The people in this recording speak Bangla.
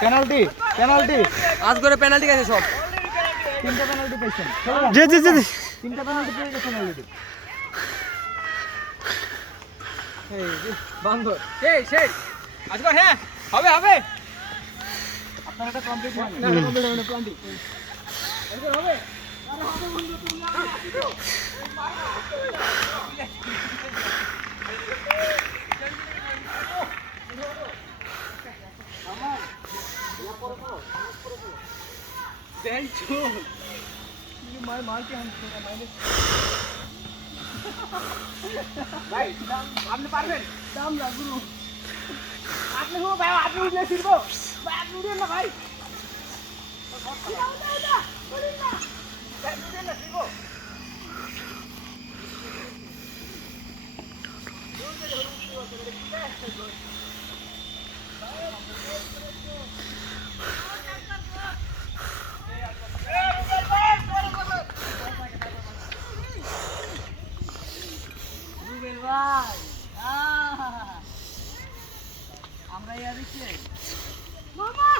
পেনাল্টি পেনাল্টি আজ করে পেনাল্টি গেছে সব। তিনটা পেনাল্টি পেয়েছেন জি জি জি তিনটা পেনাল্টি পেয়ে গেছেন অলরেডি এই যে বান্দর সেই সেই আজ করে হ্যাঁ হবে হবে আপনার এটা কমপ্লিট হয়নি না কমপ্লিট হবে না প্লান্টি আজ হবে আরে হবে বন্ধু তুমি আপনি পারবেন দাম না গুরু আপনি হো ভাই আপনি উঠলে ফিরবো ভাই আপনি উঠেন না ভাই আমরা ইয়া দিচ্ছি মামা